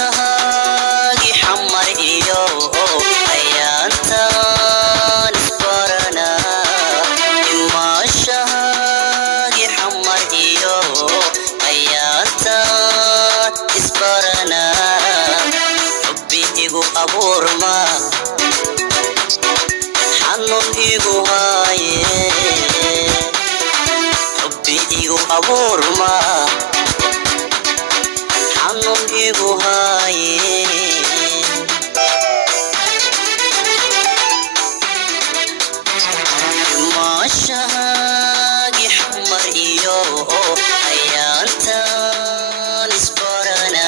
imaashahagi xamar iyo ayaantan isbarana imaashahagi xamar iyo ayaantan isbarana xubbi igu abuurma xanuun igu haaye xubbi igu abuurma xanuun igu haaye imaashahagi xamar iyo ayaantan isbarana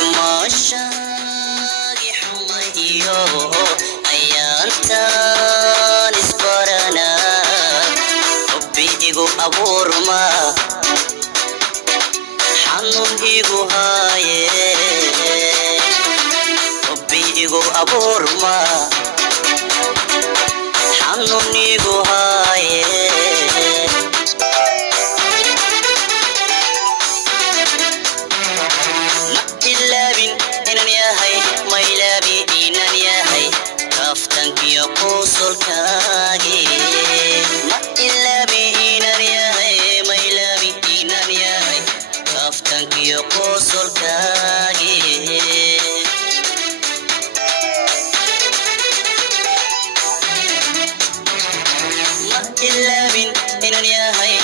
imaashahagi xamar iyo ayaantan isbarana xubbi igu abuurma xanuun igu haaye xubbi igu abuurma xanuun igu haaye ma ilaabin inan yahay ma ilaabi inan yahay kaftankiyo qusulkaagi ma ilaabi inan yahay ma ilaabi inan yahay kaftankiyo qusulkaagi ma ilaabin inan yahay